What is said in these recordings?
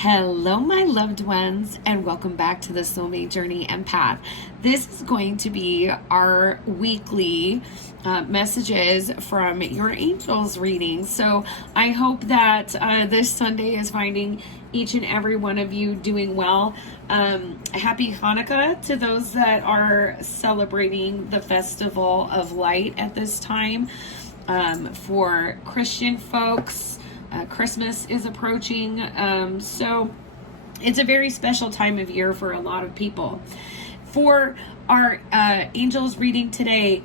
Hello, my loved ones, and welcome back to the Soulmate Journey and Path. This is going to be our weekly messages from your angels reading. So I hope that this Sunday is finding each and every one of you doing well. Happy Hanukkah to those that are celebrating the Festival of Light at this time. For Christian folks, Christmas is approaching, so it's a very special time of year for a lot of people. For our angels reading today,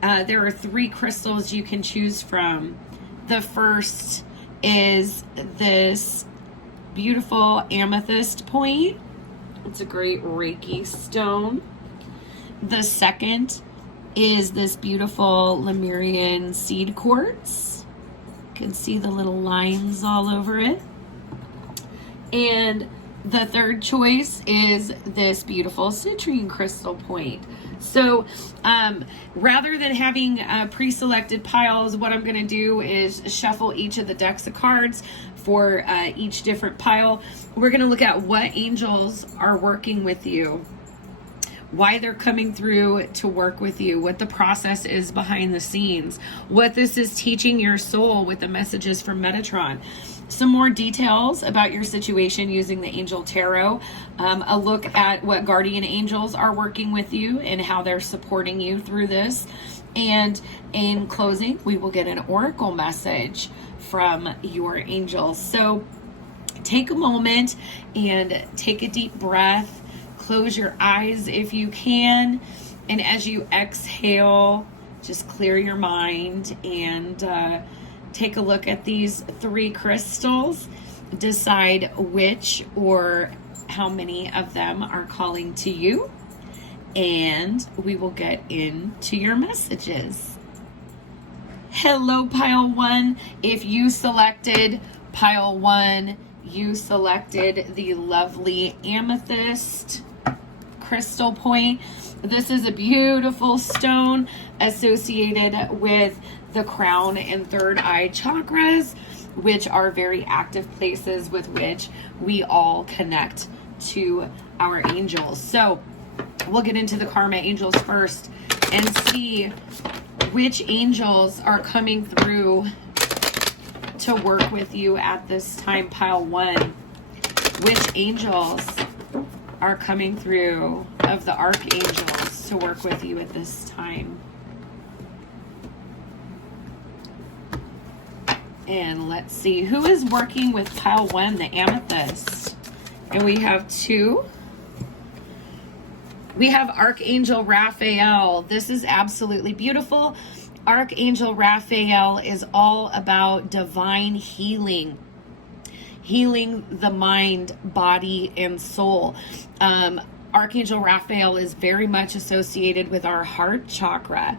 there are 3 crystals you can choose from. The first is this beautiful amethyst point. It's a great Reiki stone. The second is this beautiful Lemurian seed quartz. You can see the little lines all over it. And the third choice is this beautiful citrine crystal point. So rather than having pre-selected piles, what I'm going to do is shuffle each of the decks of cards for each different pile. We're going to look at what angels are working with you, why they're coming through to work with you, what the process is behind the scenes, what this is teaching your soul with the messages from Metatron. Some more details about your situation using the Angel Tarot, a look at what guardian angels are working with you and how they're supporting you through this. And in closing, we will get an oracle message from your angels. So take a moment and take a deep breath. Close your eyes if you can, and as you exhale, just clear your mind and take a look at these 3 crystals. Decide which or how many of them are calling to you, and we will get into your messages. Hello, pile 1. If you selected pile 1, you selected the lovely amethyst crystal point. This is a beautiful stone associated with the crown and third eye chakras, which are very active places with which we all connect to our angels. So we'll get into the karma angels first and see which angels are coming through to work with you at this time, pile 1. Which angels are coming through of the archangels to work with you at this time? And let's see who is working with pile 1, the amethyst. And we have 2. We have Archangel Raphael. This is absolutely beautiful. Archangel Raphael is all about divine healing. Healing the mind, body, and soul. Archangel Raphael is very much associated with our heart chakra.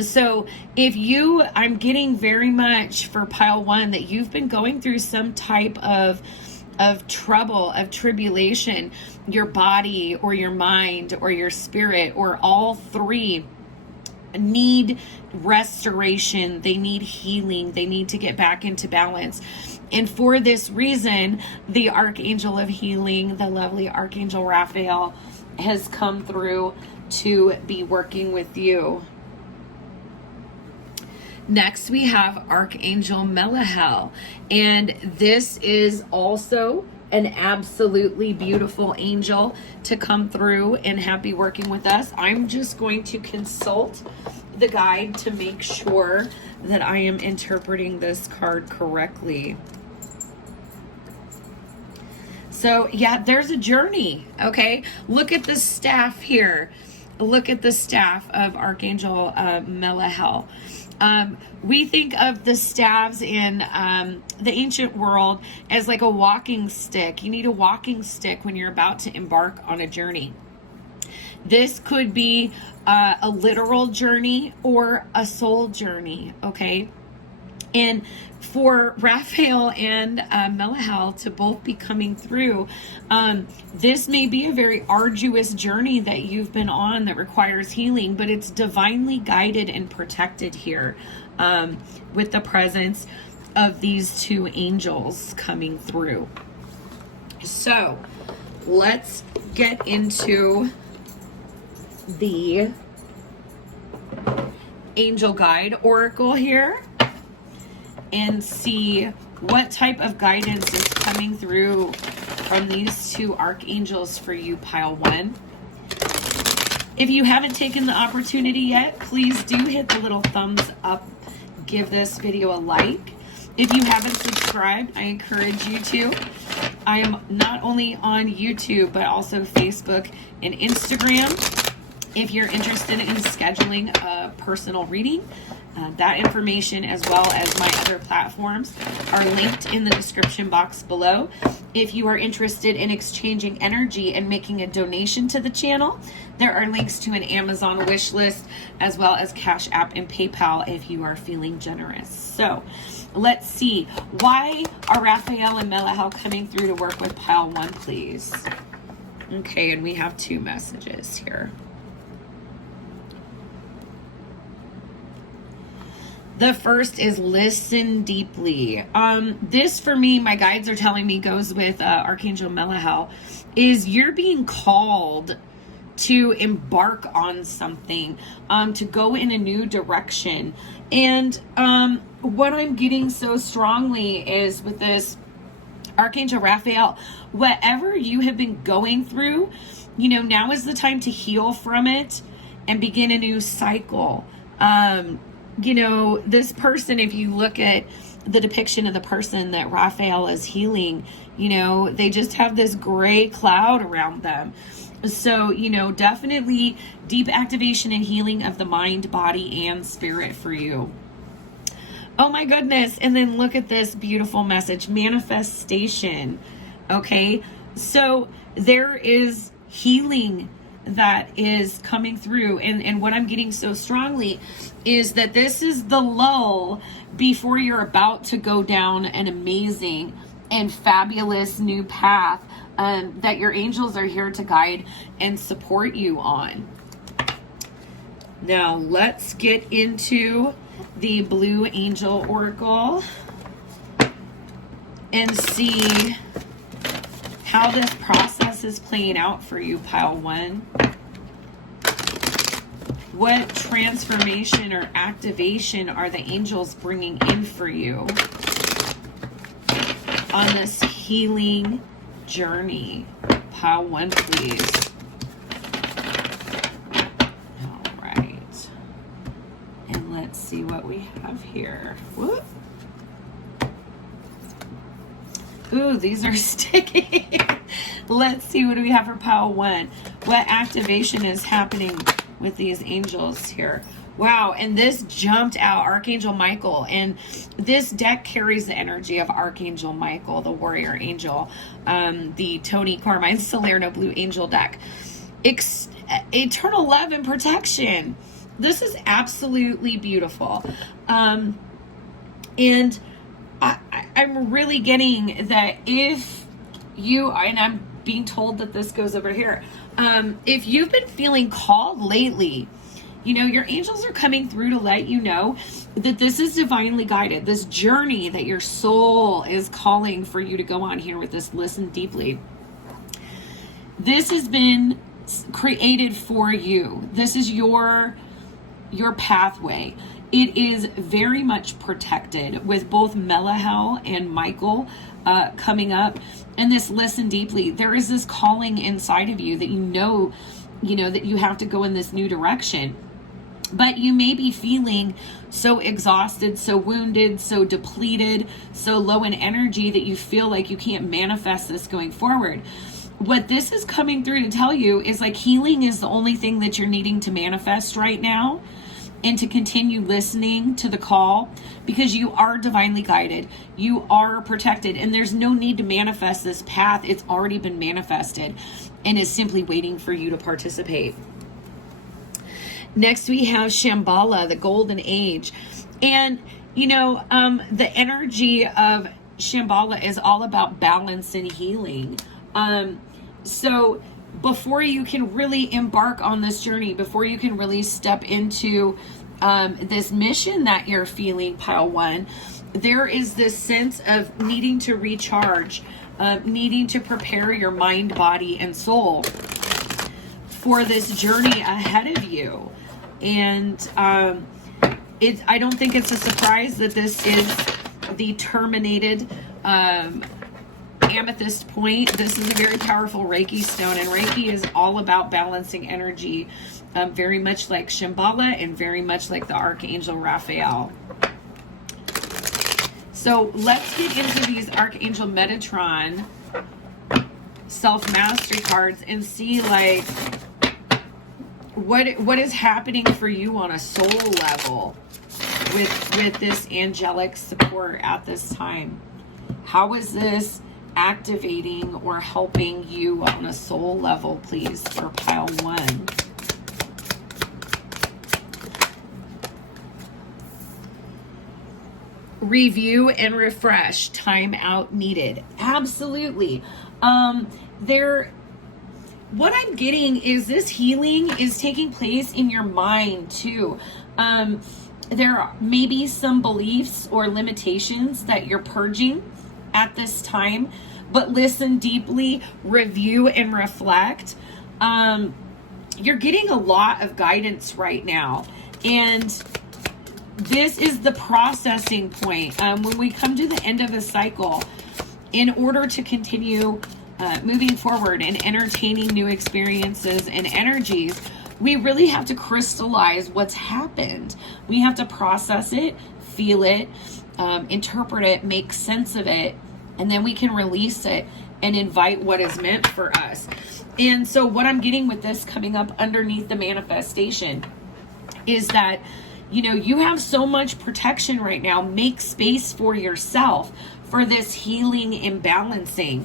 So if I'm getting very much for pile 1 that you've been going through some type of trouble, of tribulation, your body or your mind or your spirit or all 3 need restoration. They need healing. They need to get back into balance. And for this reason, the Archangel of Healing, the lovely Archangel Raphael, has come through to be working with you. Next, we have Archangel Melahel, and this is also an absolutely beautiful angel to come through and be working with us. I'm just going to consult the guide to make sure that I am interpreting this card correctly. So yeah, there's a journey, okay? Look at the staff here. Look at the staff of Archangel Melahel. We think of the staves in the ancient world as like a walking stick. You need a walking stick when you're about to embark on a journey. This could be a literal journey or a soul journey, okay? And for Raphael and Melahel to both be coming through, this may be a very arduous journey that you've been on that requires healing, but it's divinely guided and protected here with the presence of these 2 angels coming through. So let's get into the Angel Guide Oracle here and see what type of guidance is coming through from these two archangels for you, pile one. If you haven't taken the opportunity yet, please do hit the little thumbs up, give this video a like. If you haven't subscribed, I encourage you to. I am not only on YouTube, but also Facebook and Instagram. If you're interested in scheduling a personal reading, that information, as well as my other platforms, are linked in the description box below. If you are interested in exchanging energy and making a donation to the channel, there are links to an Amazon wish list, as well as CashApp and PayPal if you are feeling generous. So let's see. Why are Raphael and Melahel coming through to work with pile one, please? Okay, and we have two messages here. The first is listen deeply. This for me, my guides are telling me, goes with Archangel Melahel, is you're being called to embark on something, to go in a new direction. And what I'm getting so strongly is with this Archangel Raphael, whatever you have been going through, you know, now is the time to heal from it and begin a new cycle. You know, this person, if you look at the depiction of the person that Raphael is healing, you know, they just have this gray cloud around them. So, you know, definitely deep activation and healing of the mind, body, and spirit for you. Oh my goodness. And then look at this beautiful message, manifestation. Okay. So there is healing that is coming through. And what I'm getting so strongly is that this is the lull before you're about to go down an amazing and fabulous new path that your angels are here to guide and support you on. Now let's get into the Blue Angel Oracle and see how this process is playing out for you, pile one. What transformation or activation are the angels bringing in for you on this healing journey? Pile one, please. All right. And let's see what we have here. Whoop. Ooh, these are sticky. Let's see, what do we have for pile one? What activation is happening with these angels here? Wow, and this jumped out, Archangel Michael. And this deck carries the energy of Archangel Michael, the warrior angel, the Tony Carmine Salerno Blue Angel deck. Eternal love and protection. This is absolutely beautiful. And I'm really getting that if you, and I'm being told that this goes over here, if you've been feeling called lately, you know, your angels are coming through to let you know that this is divinely guided. This journey that your soul is calling for you to go on here with this listen deeply. This has been created for you. This is your pathway. It is very much protected with both Melahel and Michael coming up. And this listen deeply, there is this calling inside of you that you know that you have to go in this new direction. But you may be feeling so exhausted, so wounded, so depleted, so low in energy that you feel like you can't manifest this going forward. What this is coming through to tell you is like healing is the only thing that you're needing to manifest right now, and to continue listening to the call, because you are divinely guided, you are protected, and there's no need to manifest this path. It's already been manifested and is simply waiting for you to participate. Next we have Shambhala, the golden age. And you know, the energy of Shambhala is all about balance and healing. So before you can really embark on this journey, before you can really step into this mission that you're feeling, pile one, there is this sense of needing to recharge. needing to prepare your mind, body, and soul for this journey ahead of you. And I don't think it's a surprise that this is the terminated amethyst point. This is a very powerful Reiki stone, and Reiki is all about balancing energy, very much like Shambhala and very much like the Archangel Raphael. So let's get into these Archangel Metatron self-mastery cards and see like what is happening for you on a soul level with this angelic support at this time. How is this activating or helping you on a soul level, please, for pile 1? Review and refresh. Time out needed. Absolutely. What I'm getting is this healing is taking place in your mind too. There may be some beliefs or limitations that you're purging at this time, but listen deeply, review and reflect. You're getting a lot of guidance right now, and this is the processing point. When we come to the end of a cycle, in order to continue moving forward and entertaining new experiences and energies, we really have to crystallize what's happened. We have to process it, feel it, interpret it, make sense of it, and then we can release it and invite what is meant for us. And so what I'm getting with this coming up underneath the manifestation is that, you know, you have so much protection right now. Make space for yourself for this healing and balancing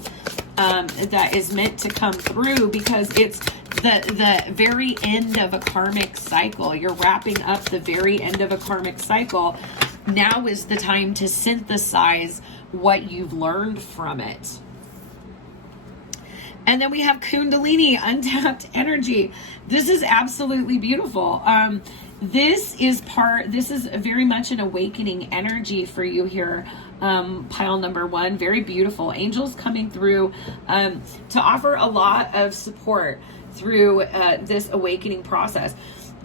that is meant to come through, because it's the very end of a karmic cycle. You're wrapping up the very end of a karmic cycle. Now is the time to synthesize what you've learned from it. And then we have Kundalini, untapped energy. This is absolutely beautiful. This is very much an awakening energy for you here. Pile number 1, very beautiful. Angels coming through to offer a lot of support through this awakening process.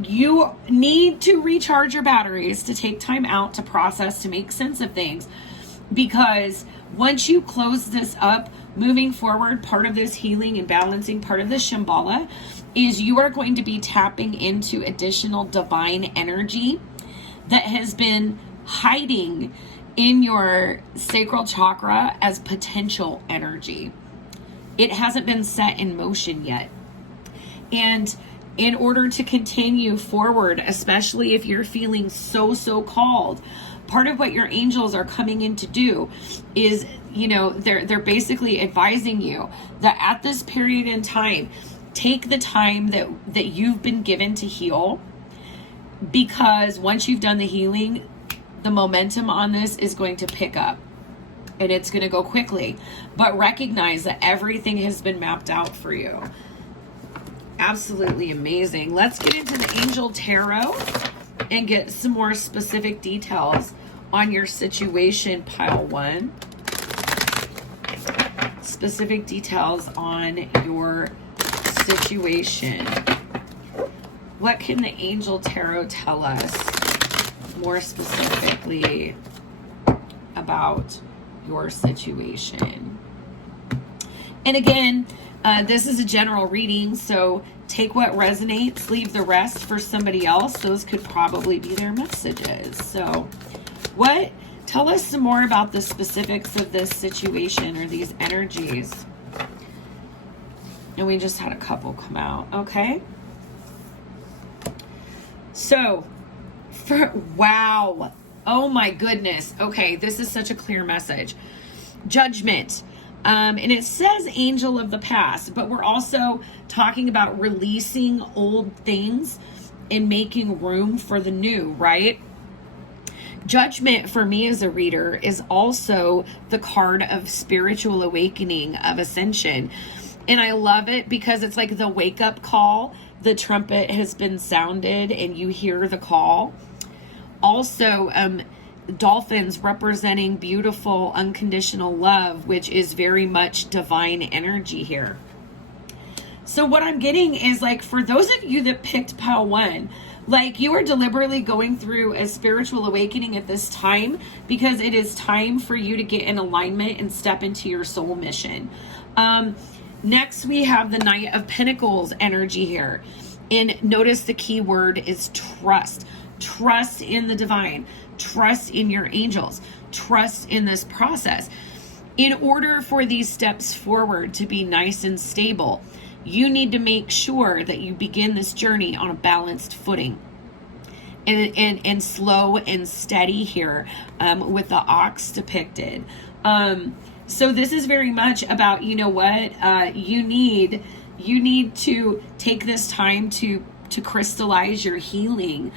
You need to recharge your batteries, to take time out to process, to make sense of things, because once you close this up, moving forward, part of this healing and balancing, part of this Shambhala, is you are going to be tapping into additional divine energy that has been hiding in your sacral chakra as potential energy. It hasn't been set in motion yet. And in order to continue forward, especially if you're feeling so called, part of what your angels are coming in to do is, you know, they're basically advising you that at this period in time, take the time that you've been given to heal, because once you've done the healing, the momentum on this is going to pick up and it's going to go quickly. But recognize that everything has been mapped out for you. Absolutely amazing. Let's get into the Angel Tarot and get some more specific details on your situation, pile 1. Specific details on your situation. What can the Angel Tarot tell us more specifically about your situation? And again, this is a general reading, so take what resonates, leave the rest for somebody else. Those could probably be their messages. So tell us some more about the specifics of this situation or these energies. And we just had a couple come out, okay? So, wow. Oh my goodness. Okay, this is such a clear message. Judgment. And it says angel of the past, but we're also talking about releasing old things and making room for the new, right? Judgment for me as a reader is also the card of spiritual awakening, of ascension. And I love it because it's like the wake up call. The trumpet has been sounded and you hear the call. Also, dolphins representing beautiful, unconditional love, which is very much divine energy here. So what I'm getting is, like, for those of you that picked pile 1, like, you are deliberately going through a spiritual awakening at this time, because it is time for you to get in alignment and step into your soul mission. Next, we have the Knight of Pentacles energy here. And notice the key word is trust. Trust in the divine. Trust in your angels. Trust in this process. In order for these steps forward to be nice and stable, you need to make sure that you begin this journey on a balanced footing. And slow and steady here, with the ox depicted. So this is very much about, you know what, you need to take this time to crystallize your healing,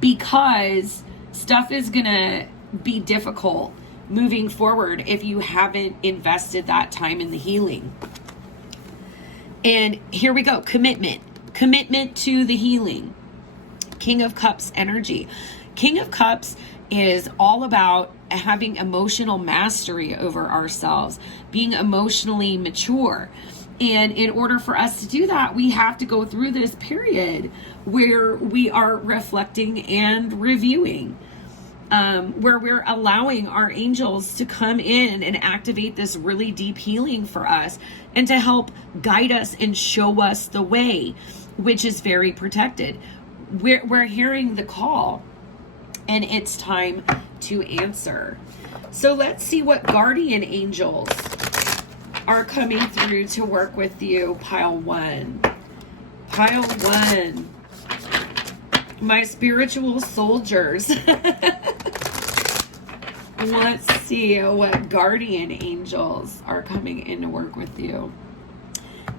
because stuff is gonna be difficult moving forward if you haven't invested that time in the healing. And here we go. Commitment to the healing. King of Cups energy. King of Cups is all about having emotional mastery over ourselves, being emotionally mature. And in order for us to do that, we have to go through this period where we are reflecting and reviewing, where we're allowing our angels to come in and activate this really deep healing for us, and to help guide us and show us the way, which is very protected. We're hearing the call, and it's time to answer. So let's see what guardian angels are coming through to work with you, pile 1. Pile 1. My spiritual soldiers. Let's see what guardian angels are coming in to work with you.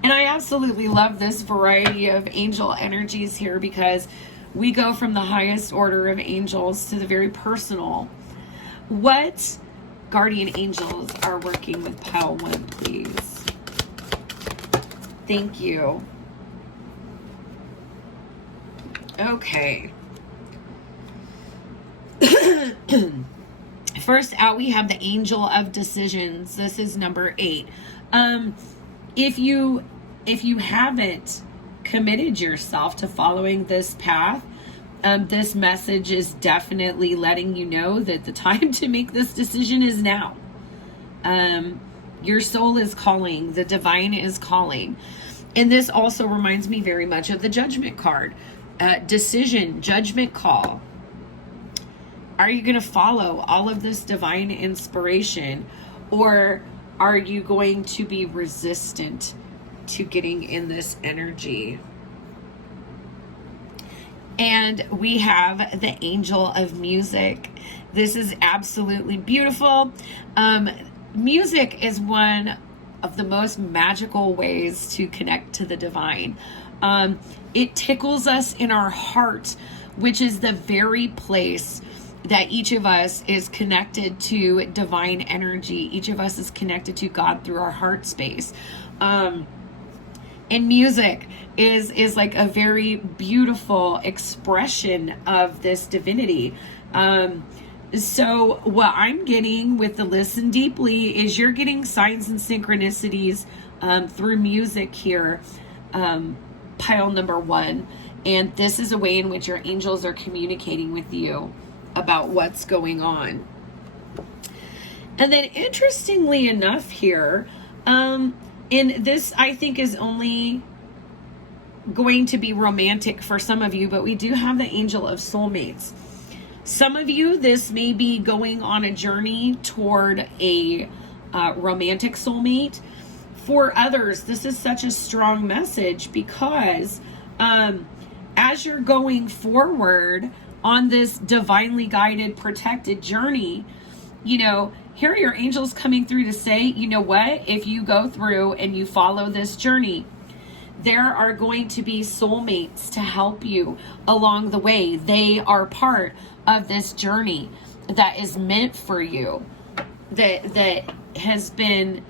And I absolutely love this variety of angel energies here, because we go from the highest order of angels to the very personal. What guardian angels are working with pile 1, please? Thank you. Okay. First out, we have the Angel of Decisions. This is number 8. If you haven't committed yourself to following this path, this message is definitely letting you know that the time to make this decision is now. Your soul is calling. The divine is calling. And this also reminds me very much of the Judgment card. Decision, judgment call. Are you going to follow all of this divine inspiration, or are you going to be resistant to getting in this energy? And we have the Angel of Music. This is absolutely beautiful. Music is one of the most magical ways to connect to the divine. It tickles us in our heart, which is the very place that each of us is connected to divine energy. Each of us is connected to God through our heart space. And music is like a very beautiful expression of this divinity. So what I'm getting with the Listen Deeply is you're getting signs and synchronicities through music here, pile number 1. And this is a way in which your angels are communicating with you about what's going on. And then interestingly enough here, and this I think is only going to be romantic for some of you, but we do have the Angel of Soulmates. Some of you, this may be going on a journey toward a romantic soulmate. For others, this is such a strong message, because as you're going forward on this divinely guided, protected journey, you know, here are your angels coming through to say, you know what, if you go through and you follow this journey, there are going to be soulmates to help you along the way. They are part of this journey that is meant for you, that has been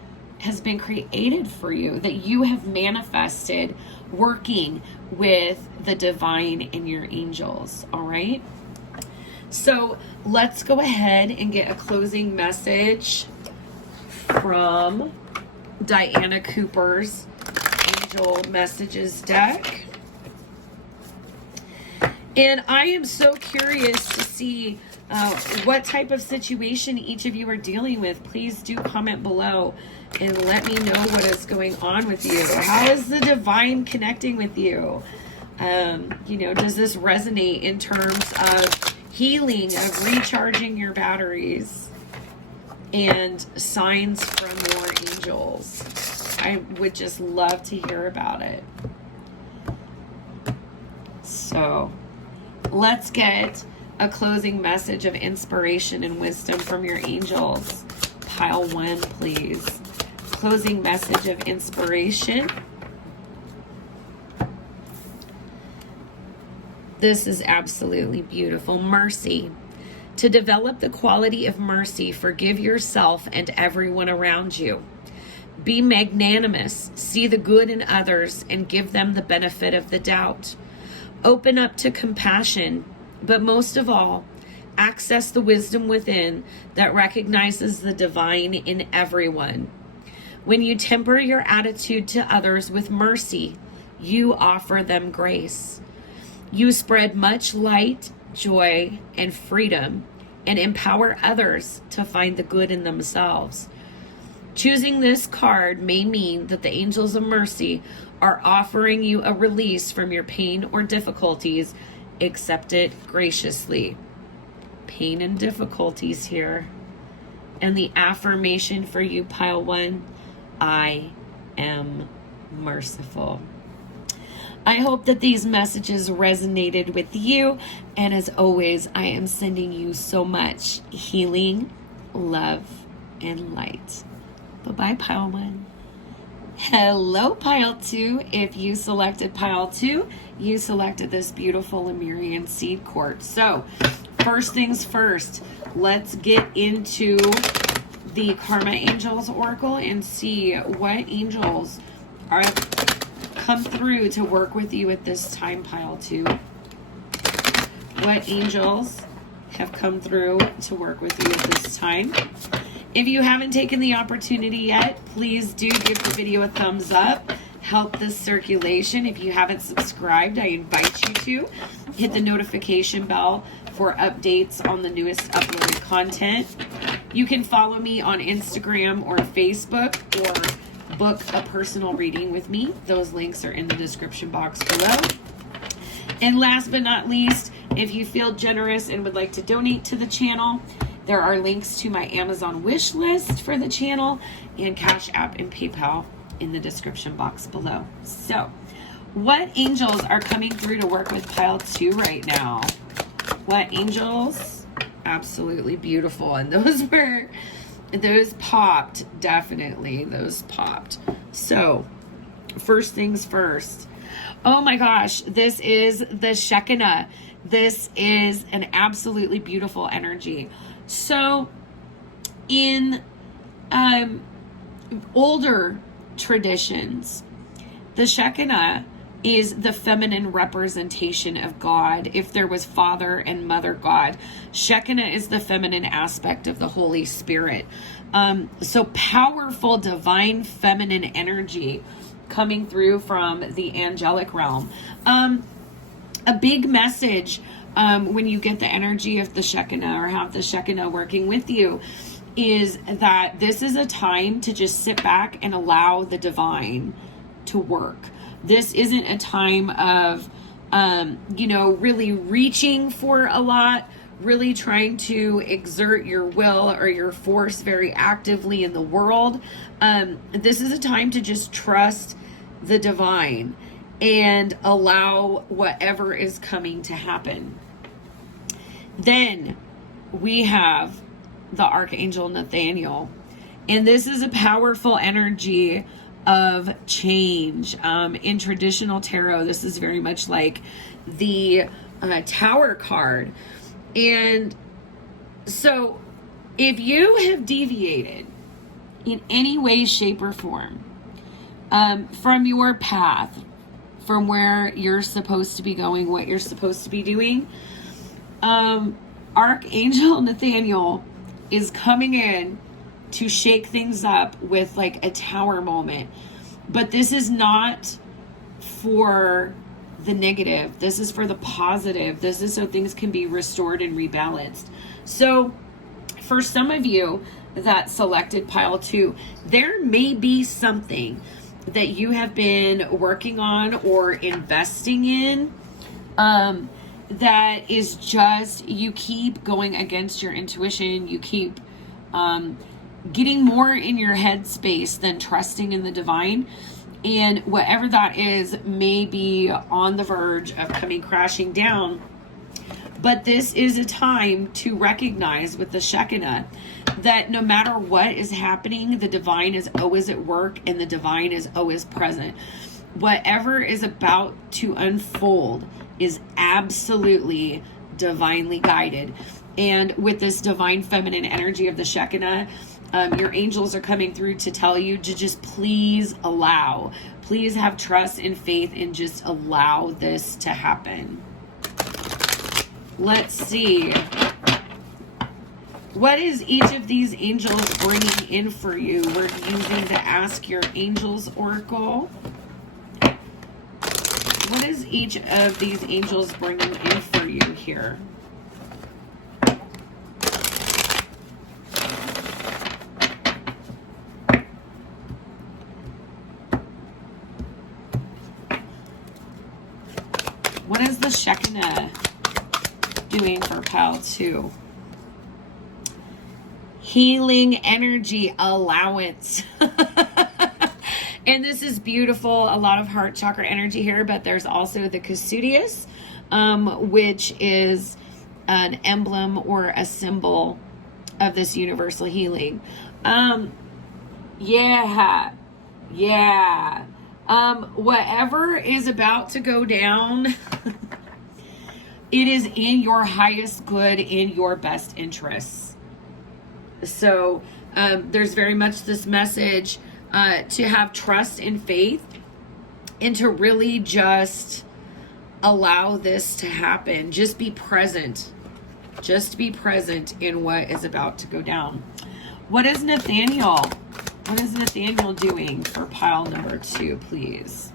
created for you, that you have manifested working with the divine and your angels. All right. So let's go ahead and get a closing message from Diana Cooper's Angel Messages deck. And I am so curious to see what type of situation each of you are dealing with. Please do comment below and let me know what is going on with you. How is the divine connecting with you? You know, does this resonate in terms of healing, of recharging your batteries, and signs from your angels? I would just love to hear about it. So let's get a closing message of inspiration and wisdom from your angels. Pile 1, please. Closing message of inspiration. This is absolutely beautiful. Mercy. To develop the quality of mercy, forgive yourself and everyone around you. Be magnanimous. See the good in others and give them the benefit of the doubt. Open up to compassion, but most of all, access the wisdom within that recognizes the divine in everyone. When you temper your attitude to others with mercy, you offer them grace. You spread much light, joy, and freedom, and empower others to find the good in themselves. Choosing this card may mean that the angels of mercy are offering you a release from your pain or difficulties. Accept it graciously. Pain and difficulties here. And the affirmation for you, pile 1, I am merciful. I hope that these messages resonated with you. And as always, I am sending you so much healing, love, and light. Bye-bye, pile 1. Hello, pile 2. If you selected pile 2, you selected this beautiful Lemurian seed quartz. So first things first, let's get into the Karma Angels Oracle and see what angels are come through to work with you at this time, pile 2. What angels have come through to work with you at this time? If you haven't taken the opportunity yet, please do give the video a thumbs up. Help the circulation. If you haven't subscribed, I invite you to hit the notification bell for updates on the newest uploaded content. You can follow me on Instagram or Facebook or book a personal reading with me. Those links are in the description box below. And last but not least, if you feel generous and would like to donate to the channel, there are links to my Amazon wish list for the channel and CashApp and PayPal in the description box below. So, what angels are coming through to work with pile 2 right now? What angels? Absolutely beautiful. And those popped, definitely. Those popped. So, first things first. Oh my gosh, this is the Shekinah. This is an absolutely beautiful energy. So, in older traditions, the Shekinah is the feminine representation of God. If there was Father and Mother God, Shekinah is the feminine aspect of the Holy Spirit. So powerful, divine, feminine energy coming through from the angelic realm. A big message when you get the energy of the Shekinah or have the Shekinah working with you is that this is a time to just sit back and allow the divine to work. This isn't a time of, really reaching for a lot, really trying to exert your will or your force very actively in the world. This is a time to just trust the divine and allow whatever is coming to happen. Then we have the Archangel Nathaniel. And this is a powerful energy of change. In traditional tarot, this is very much like the Tower card. And so if you have deviated in any way, shape, or form from your path, from where you're supposed to be going, what you're supposed to be doing, Archangel Nathaniel is coming in to shake things up with like a tower moment. But this is not for the negative. This is for the positive. This is so things can be restored and rebalanced. So for some of you that selected pile 2, there may be something that you have been working on or investing in that is just, you keep going against your intuition. You keep getting more in your head space than trusting in the divine. And whatever that is may be on the verge of coming crashing down. But this is a time to recognize with the Shekinah that no matter what is happening, the divine is always at work and the divine is always present. Whatever is about to unfold is absolutely divinely guided. And with this divine feminine energy of the Shekinah, your angels are coming through to tell you to just please allow. Please have trust and faith and just allow this to happen. Let's see. What is each of these angels bringing in for you? We're using the Ask Your Angels Oracle. What is each of these angels bringing in for you here? What is the Shekinah doing for pile 2? Healing energy allowance. And this is beautiful. A lot of heart chakra energy here, but there's also the Casudius, which is an emblem or a symbol of this universal healing. Whatever is about to go down, it is in your highest good, in your best interests. So there's very much this message to have trust and faith and to really just allow this to happen. Just be present. Just be present in what is about to go down. What is Nathaniel? What is Nathaniel doing for pile number 2, please?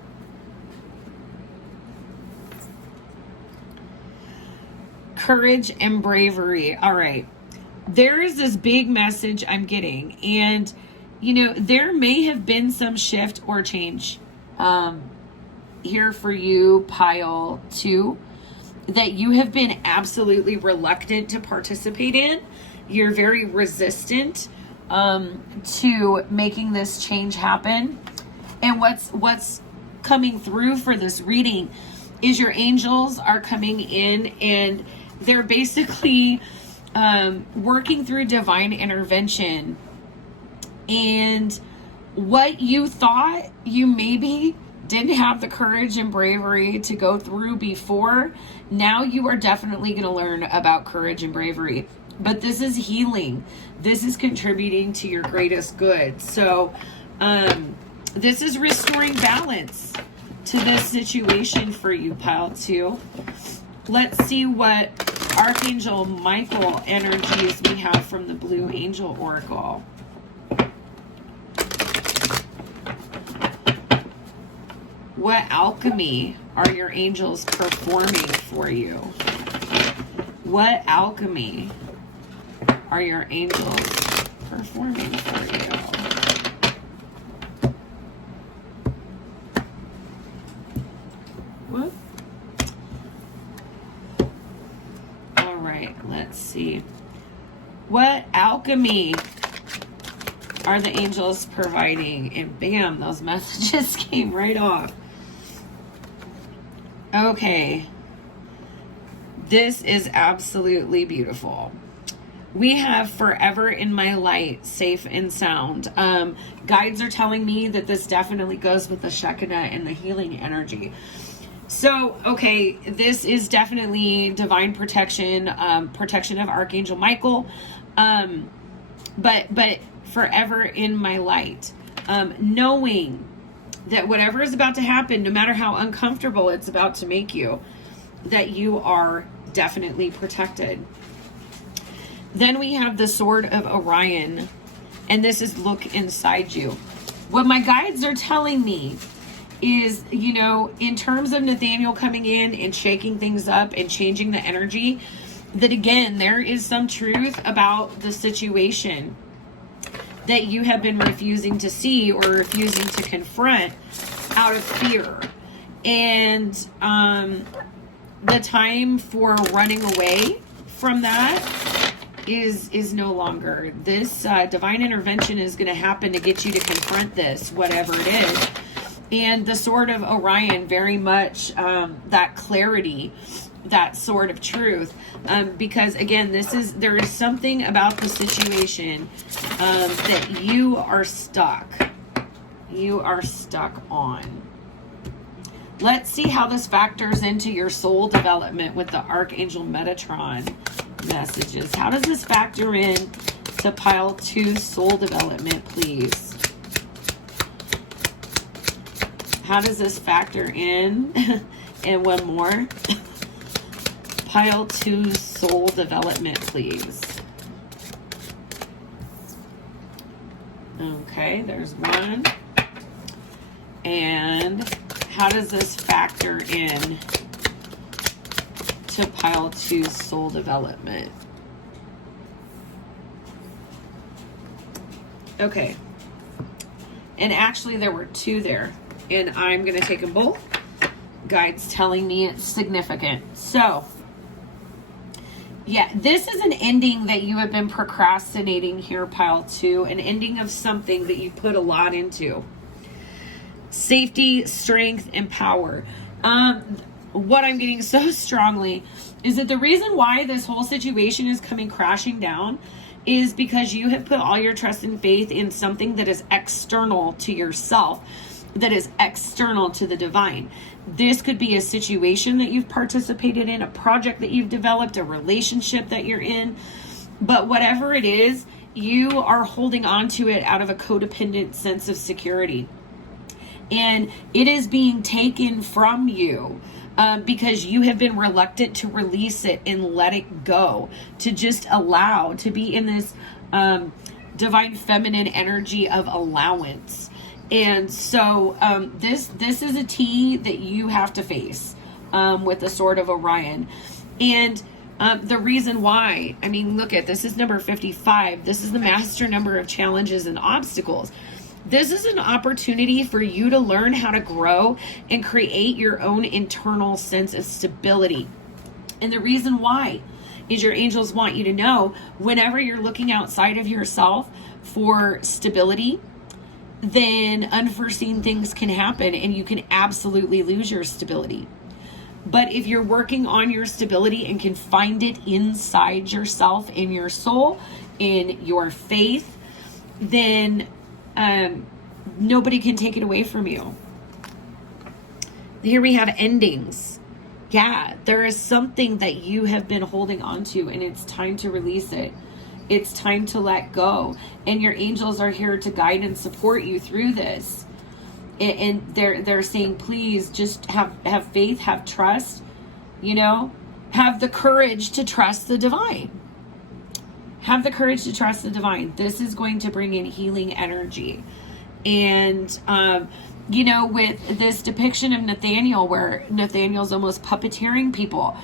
Courage and bravery. All right. There is this big message I'm getting, and you know, there may have been some shift or change here for you, pile 2, that you have been absolutely reluctant to participate in. You're very resistant to making this change happen. And what's coming through for this reading is your angels are coming in and they're basically working through divine intervention. And what you thought you maybe didn't have the courage and bravery to go through before, now you are definitely going to learn about courage and bravery. But this is healing. This is contributing to your greatest good. So this is restoring balance to this situation for you, pile 2. Let's see what Archangel Michael energies we have from the Blue Angel Oracle. What alchemy are your angels performing for you? What alchemy are your angels performing for you? Whoop. All right, let's see. What alchemy are the angels providing? And bam, those messages came right off. Okay. This is absolutely beautiful. We have forever in my light, safe and sound. Guides are telling me that this definitely goes with the Shekinah and the healing energy. So, okay, this is definitely divine protection, protection of Archangel Michael. But forever in my light, knowing that whatever is about to happen, no matter how uncomfortable it's about to make you, that you are definitely protected. Then we have the Sword of Orion, and this is look inside you. What my guides are telling me is, you know, in terms of Nathaniel coming in and shaking things up and changing the energy, that again, there is some truth about the situation that you have been refusing to see or refusing to confront out of fear. And the time for running away from that is no longer. This divine intervention is going to happen to get you to confront this, whatever it is. And the Sword of Orion, very much that clarity, that sword of truth, because again, there is something about the situation that you are stuck on. Let's see how this factors into your soul development with the Archangel Metatron messages. How does this factor in to pile 2 soul development, please? How does this factor in? And one more. Pile 2 soul development, please. Okay, there's one. And how does this factor in to pile 2 soul development? Okay. And actually there were 2 there. And I'm going to take them both. Guides telling me it's significant. So, yeah, this is an ending that you have been procrastinating here, pile 2. An ending of something that you put a lot into. Safety, strength, and power. What I'm getting so strongly is that the reason why this whole situation is coming crashing down is because you have put all your trust and faith in something that is external to yourself, that is external to the divine. This could be a situation that you've participated in, a project that you've developed, a relationship that you're in. But whatever it is, you are holding on to it out of a codependent sense of security. And it is being taken from you because you have been reluctant to release it and let it go, to just allow, to be in this divine feminine energy of allowance. And so this is a T that you have to face with the Sword of Orion. And the reason why, I mean, look at this is number 55. This is the master number of challenges and obstacles. This is an opportunity for you to learn how to grow and create your own internal sense of stability. And the reason why is your angels want you to know whenever you're looking outside of yourself for stability, then unforeseen things can happen and you can absolutely lose your stability. But if you're working on your stability and can find it inside yourself, in your soul, in your faith, then nobody can take it away from you. Here we have endings. Yeah, there is something that you have been holding on to and it's time to release it. It's time to let go. And your angels are here to guide and support you through this. And they're saying, please just have faith, have trust, you know, have the courage to trust the divine. Have the courage to trust the divine. This is going to bring in healing energy. And, you know, with this depiction of Nathaniel, where Nathaniel's almost puppeteering people,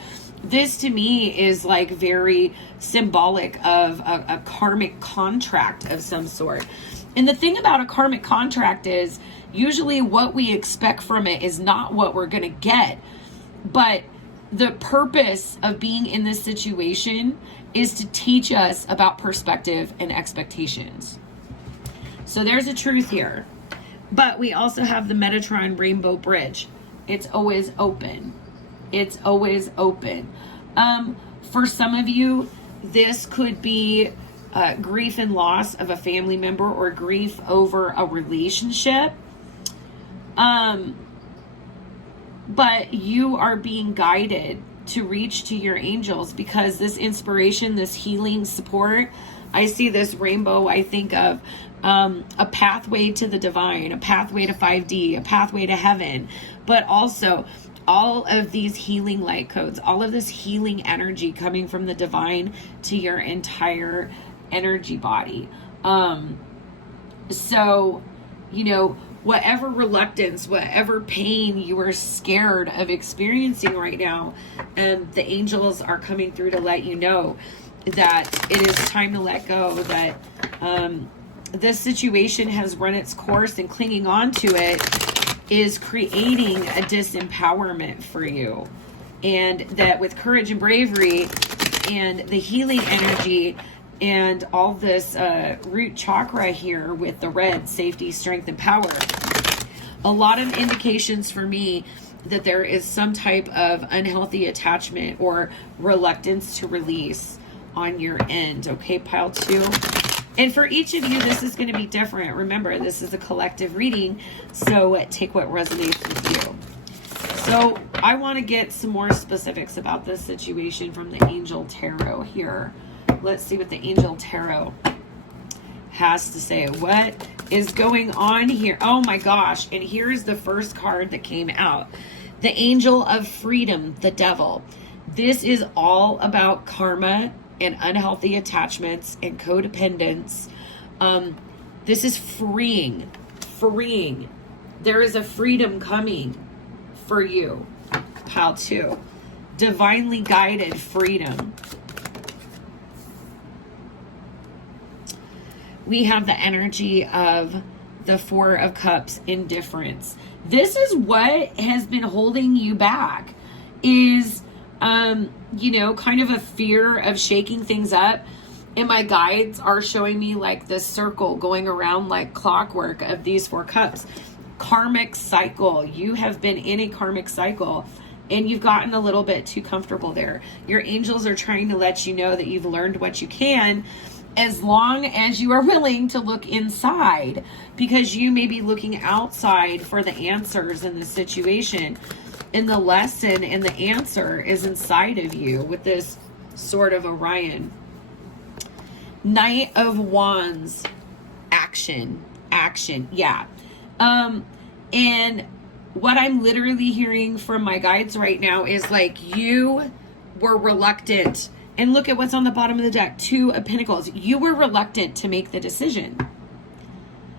this to me is like very symbolic of a karmic contract of some sort. And the thing about a karmic contract is usually what we expect from it is not what we're going to get. But the purpose of being in this situation is to teach us about perspective and expectations. So there's a truth here. But we also have the Metatron Rainbow Bridge. It's always open. It's always open. For some of you, this could be grief and loss of a family member or grief over a relationship. But you are being guided to reach to your angels because this inspiration, this healing support, I see this rainbow, I think of a pathway to the divine, a pathway to 5D, a pathway to heaven, but also all of these healing light codes, all of this healing energy coming from the divine to your entire energy body. So, you know, whatever reluctance, whatever pain you are scared of experiencing right now, the angels are coming through to let you know that it is time to let go, that this situation has run its course, and clinging on to it is creating a disempowerment for you. And that with courage and bravery and the healing energy and all this root chakra here with the red, safety, strength, and power, a lot of indications for me that there is some type of unhealthy attachment or reluctance to release on your end. Okay, pile 2. And for each of you, this is going to be different. Remember, this is a collective reading, so take what resonates with you. So I want to get some more specifics about this situation from the Angel Tarot here. Let's see what the Angel Tarot has to say. What is going on here? Oh my gosh. And here's the first card that came out. The Angel of Freedom, the Devil. This is all about karma and unhealthy attachments and codependence. This is freeing. There is a freedom coming for you. Pile 2. Divinely guided freedom. We have the energy of the Four of Cups, indifference. This is what has been holding you back, is you know, kind of a fear of shaking things up. And my guides are showing me like this circle going around like clockwork of these 4 cups. Karmic cycle. You have been in a karmic cycle and you've gotten a little bit too comfortable there. Your angels are trying to let you know that you've learned what you can, as long as you are willing to look inside, because you may be looking outside for the answers in the situation. And the lesson and the answer is inside of you with this Sword of Orion. Knight of Wands. Action. Yeah. And what I'm literally hearing from my guides right now is like, you were reluctant. And look at what's on the bottom of the deck. 2 of Pentacles. You were reluctant to make the decision.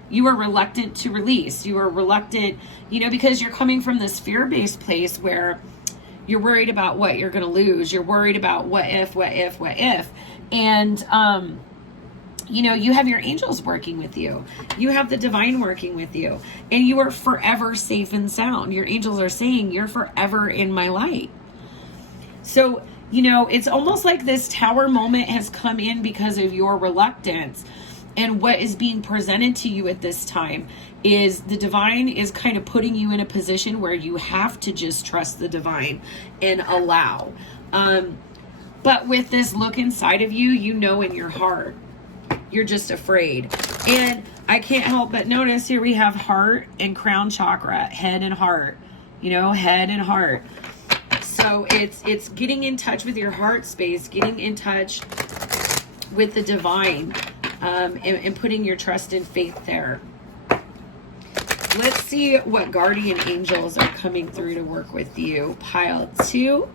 You are reluctant to release. You are reluctant, you know, because you're coming from this fear-based place where you're worried about what you're going to lose. You're worried about what if. And, you know, you have your angels working with you. You have the divine working with you. And you are forever safe and sound. Your angels are saying you're forever in my light. So, you know, it's almost like this Tower moment has come in because of your reluctance. And what is being presented to you at this time is the divine is kind of putting you in a position where you have to just trust the divine and allow. But with this look inside of you, you know in your heart, you're just afraid. And I can't help but notice here we have heart and crown chakra, head and heart, you know, head and heart. So it's getting in touch with your heart space, getting in touch with the divine. And putting your trust and faith there. Let's see what guardian angels are coming through to work with you. Pile 2.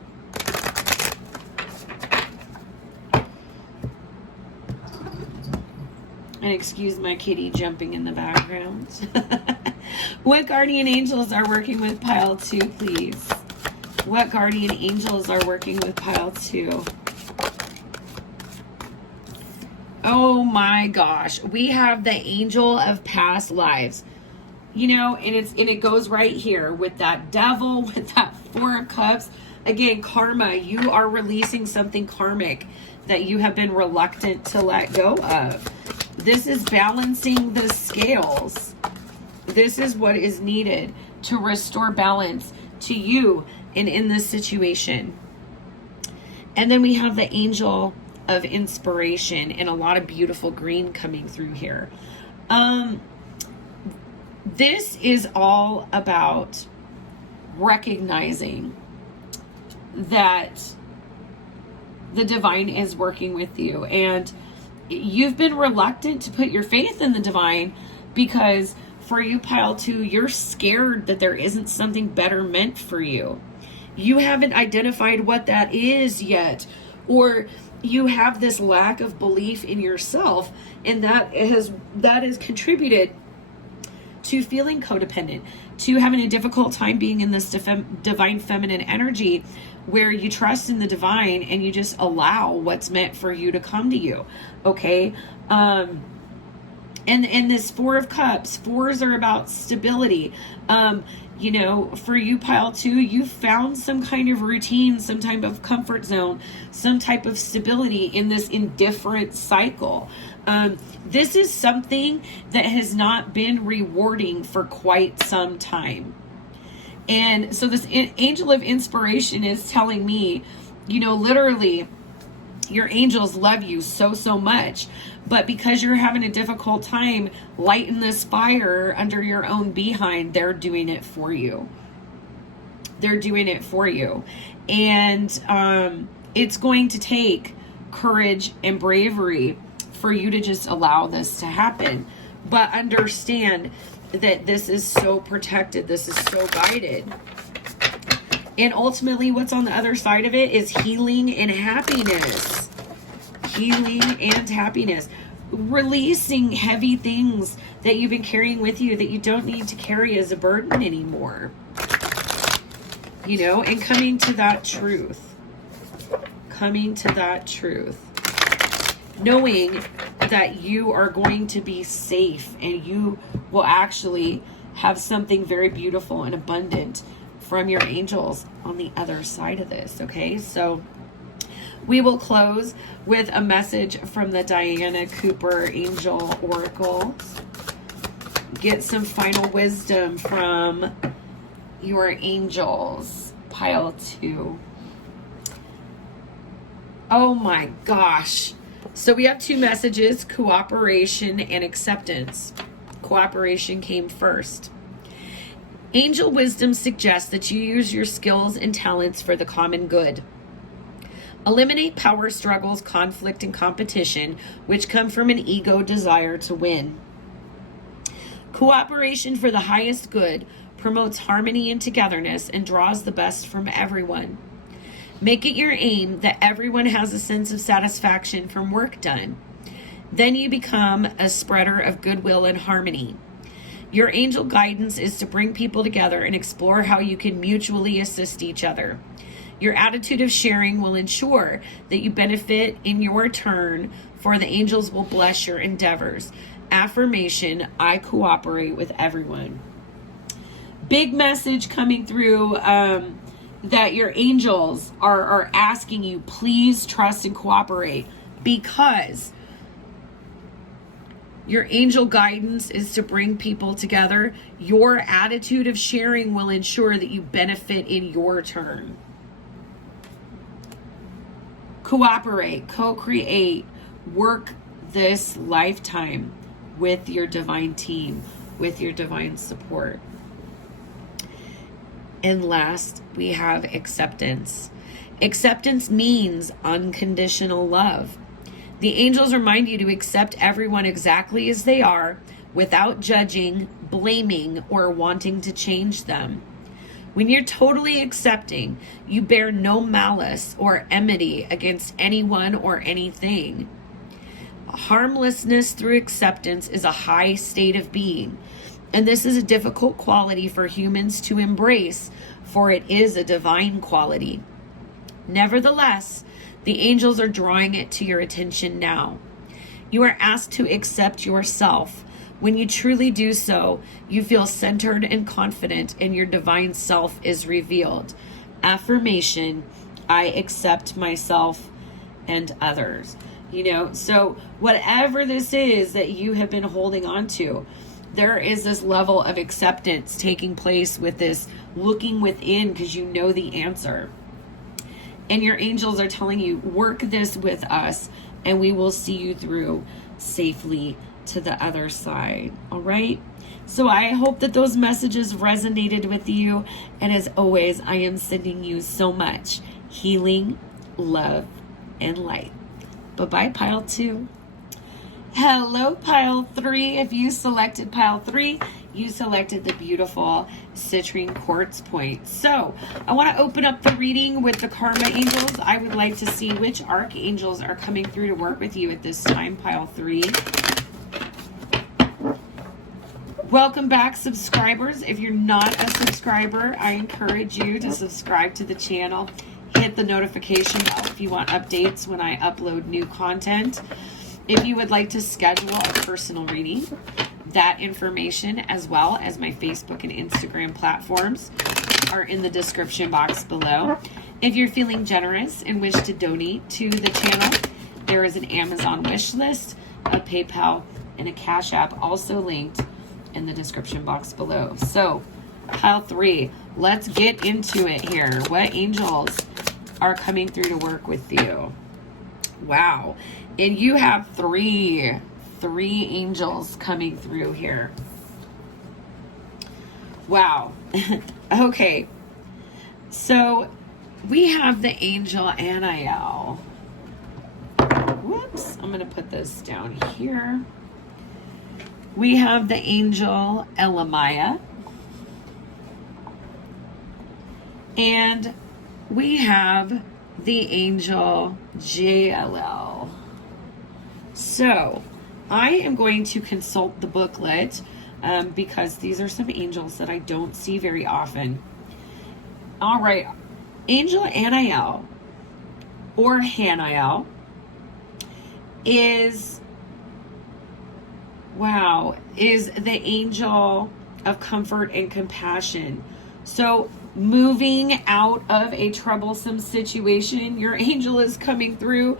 And excuse my kitty jumping in the background. What guardian angels are working with pile 2, please? What guardian angels are working with pile 2? Oh my gosh, we have the angel of past lives. You know, and it goes right here with that devil, with that 4 of cups. Again, karma, you are releasing something karmic that you have been reluctant to let go of. This is balancing the scales. This is what is needed to restore balance to you and in this situation. And then we have the angel of inspiration and a lot of beautiful green coming through here. This is all about recognizing that the divine is working with you, and you've been reluctant to put your faith in the divine because for you, pile 2, you're scared that there isn't something better meant for you. you haven't identified what that is yet, or you have this lack of belief in yourself, and that has contributed to feeling codependent, to having a difficult time being in this divine feminine energy where you trust in the divine and you just allow what's meant for you to come to you. Okay. And this Four of Cups, fours are about stability. You know, for you, pile 2, you found some kind of routine, some type of comfort zone, some type of stability in this indifferent cycle. This is something that has not been rewarding for quite some time. And so this angel of inspiration is telling me, you know, literally, your angels love you so much, but because you're having a difficult time lighting this fire under your own behind, they're doing it for you. They're doing it for you. And it's going to take courage and bravery for you to just allow this to happen. But understand that this is so protected. This is so guided. And ultimately, what's on the other side of it is healing and happiness. Healing and happiness. Releasing heavy things that you've been carrying with you that you don't need to carry as a burden anymore. You know, and coming to that truth. Coming to that truth. Knowing that you are going to be safe and you will actually have something very beautiful and abundant from your angels on the other side of this. Okay, so we will close with a message from the Diana Cooper Angel Oracle. Get some final wisdom from your angels. Pile 2. Oh my gosh. So we have 2 messages, cooperation and acceptance. Cooperation came first. Angel wisdom suggests that you use your skills and talents for the common good. Eliminate power struggles, conflict, and competition, which come from an ego desire to win. Cooperation for the highest good promotes harmony and togetherness and draws the best from everyone. Make it your aim that everyone has a sense of satisfaction from work done. Then you become a spreader of goodwill and harmony. Your angel guidance is to bring people together and explore how you can mutually assist each other. Your attitude of sharing will ensure that you benefit in your turn, for the angels will bless your endeavors. Affirmation, I cooperate with everyone. Big message coming through that your angels are asking you, please trust and cooperate, because your angel guidance is to bring people together. Your attitude of sharing will ensure that you benefit in your turn. Cooperate, co-create, work this lifetime with your divine team, with your divine support. And last, we have acceptance. Acceptance means unconditional love. The angels remind you to accept everyone exactly as they are, without judging, blaming, or wanting to change them. When you're totally accepting, you bear no malice or enmity against anyone or anything. Harmlessness through acceptance is a high state of being, and this is a difficult quality for humans to embrace, for it is a divine quality. Nevertheless, the angels are drawing it to your attention now. You are asked to accept yourself. When you truly do so, you feel centered and confident, and your divine self is revealed. Affirmation, I accept myself and others. You know, so whatever this is that you have been holding on to, there is this level of acceptance taking place with this looking within, because you know the answer. And your angels are telling you, work this with us, and we will see you through safely to the other side. All right. So I hope that those messages resonated with you. And as always, I am sending you so much healing, love, and light. Bye-bye, pile 2. Hello, pile 3. If you selected pile 3, you selected the beautiful citrine quartz point. So I want to open up the reading with the karma angels. I would like to see which archangels are coming through to work with you at this time, pile 3. Welcome back, subscribers. If you're not a subscriber, I encourage you to subscribe to the channel. Hit the notification bell if you want updates when I upload new content. If you would like to schedule a personal reading, that information, as well as my Facebook and Instagram platforms, are in the description box below. If you're feeling generous and wish to donate to the channel, there is an Amazon wish list, a PayPal, and a Cash App also linked in the description box below. So, pile 3, let's get into it here. What angels are coming through to work with you? Wow. And you have three angels coming through here. Wow. Okay. So we have the angel Anael. Whoops. I'm going to put this down here. We have the angel Elamaya. And we have the angel JLL. So I am going to consult the booklet because these are some angels that I don't see very often. All right. Angel Anael or Hanael is the angel of comfort and compassion. So moving out of a troublesome situation, your angel is coming through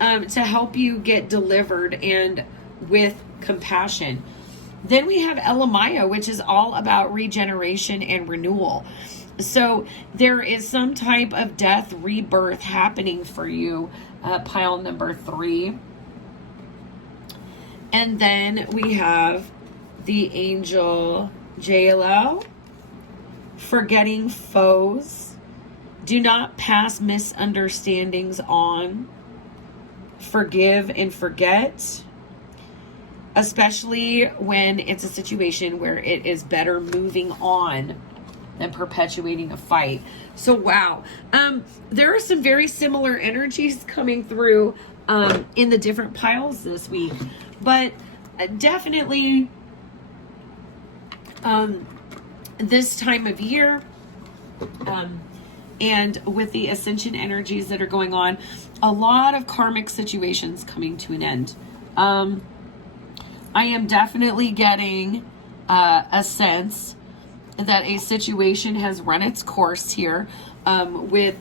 to help you get delivered and with compassion. Then we have Elamaya, which is all about regeneration and renewal. So there is some type of death, rebirth happening for you, pile number 3. And then we have the angel JLL, forgetting foes. Do not pass misunderstandings on. Forgive and forget, especially when it's a situation where it is better moving on than perpetuating a fight. So wow, there are some very similar energies coming through in the different piles this week, but definitely this time of year, and with the ascension energies that are going on, a lot of karmic situations coming to an end. I am definitely getting a sense that a situation has run its course here with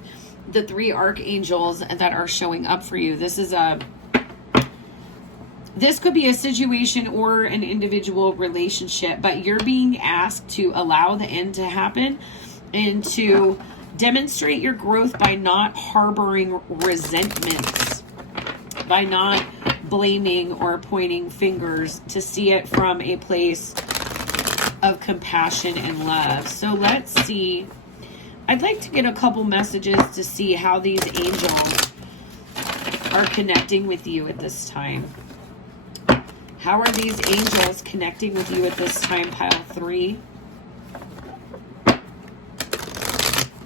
the 3 archangels that are showing up for you. This could be a situation or an individual relationship, but you're being asked to allow the end to happen and to demonstrate your growth by not harboring resentments, by not blaming or pointing fingers, to see it from a place of compassion and love. So let's see. I'd like to get a couple messages to see how these angels are connecting with you at this time. How are these angels connecting with you at this time, pile 3?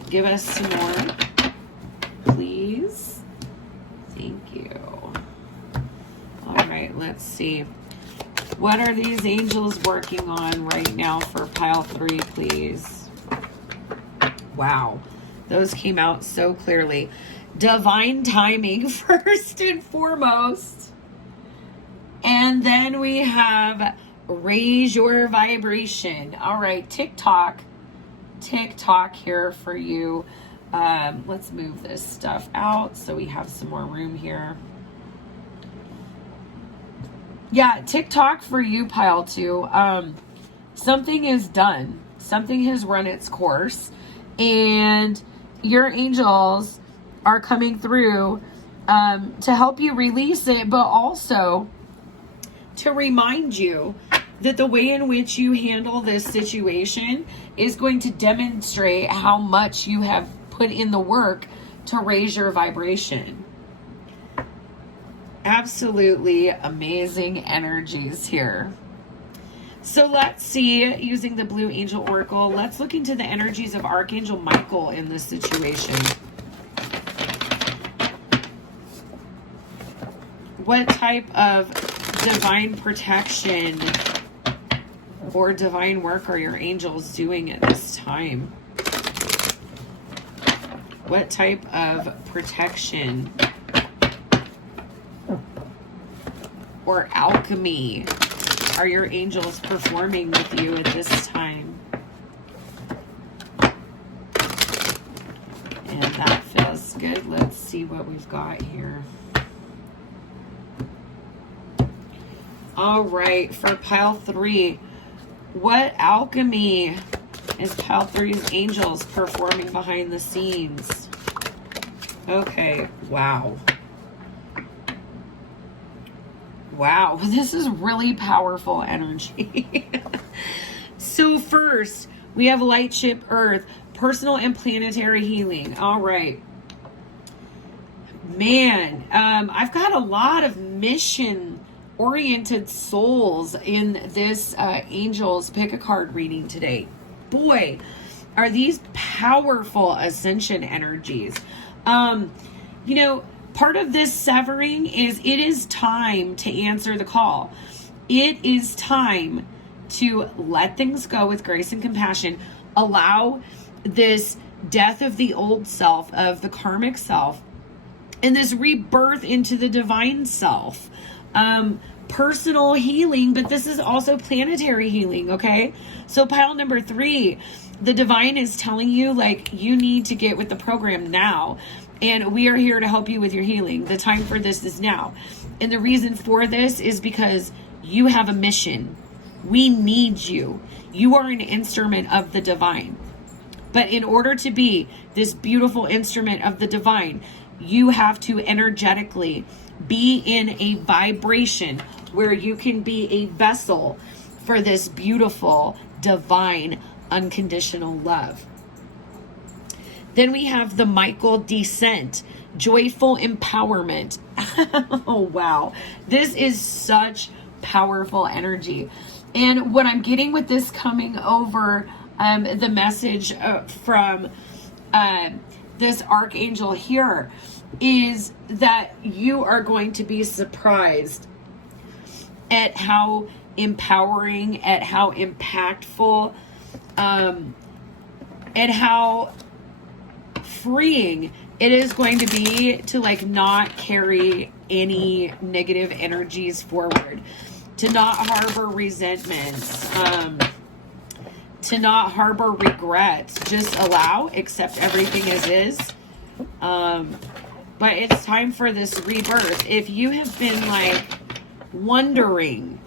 Give us some more, please. Thank you. All right, let's see. What are these angels working on right now for pile 3, please? Wow, those came out so clearly. Divine timing, first and foremost. And then we have raise your vibration. All right, TikTok here for you. Let's move this stuff out so we have some more room here. Yeah, TikTok for you, pile 2. Something is done. Something has run its course, and your angels are coming through to help you release it, but also to remind you that the way in which you handle this situation is going to demonstrate how much you have put in the work to raise your vibration. Absolutely amazing energies here. So let's see, using the Blue Angel Oracle, let's look into the energies of Archangel Michael in this situation. What type of divine protection or divine work are your angels doing at this time? What type of protection or alchemy are your angels performing with you at this time? And that feels good. Let's see what we've got here. All right, for pile 3, what alchemy is pile 3's angels performing behind the scenes? Okay, wow. Wow, this is really powerful energy. So first, we have Light Ship Earth, personal and planetary healing. All right. Man, I've got a lot of mission-oriented souls in this Angels Pick a Card reading today. Boy, are these powerful ascension energies. You know, part of this severing is it is time to answer the call. It is time to let things go with grace and compassion. Allow this death of the old self, of the karmic self, and this rebirth into the divine self. Personal healing, but this is also planetary healing, okay? So pile number 3, the divine is telling you, like, you need to get with the program now. And we are here to help you with your healing. The time for this is now. And the reason for this is because you have a mission. We need you. You are an instrument of the divine. But in order to be this beautiful instrument of the divine, you have to energetically be in a vibration where you can be a vessel for this beautiful, divine, unconditional love. Then we have the Michael Descent, joyful empowerment. Oh, wow. This is such powerful energy. And what I'm getting with this coming over the message from this archangel here is that you are going to be surprised at how empowering, at how impactful, at how freeing it is going to be to, like, not carry any negative energies forward, to not harbor resentments, to not harbor regrets. Just allow, accept everything as is. But it's time for this rebirth. If you have been, like, wondering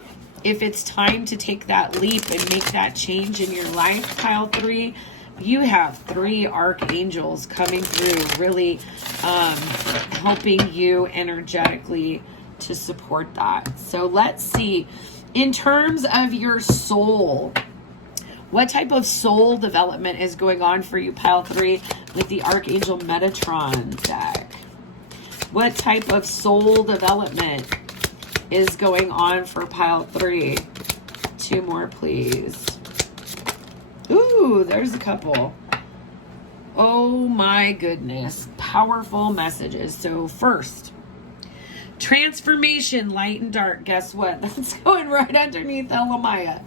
if it's time to take that leap and make that change in your life, pile 3, you have 3 archangels coming through, really helping you energetically to support that. So let's see, in terms of your soul, what type of soul development is going on for you, pile 3, with the Archangel Metatron deck? What type of soul development is going on for pile 3? 2 more, please. Ooh, there's a couple. Oh my goodness. Powerful messages. So first, transformation, light and dark. Guess what? That's going right underneath Elamaya.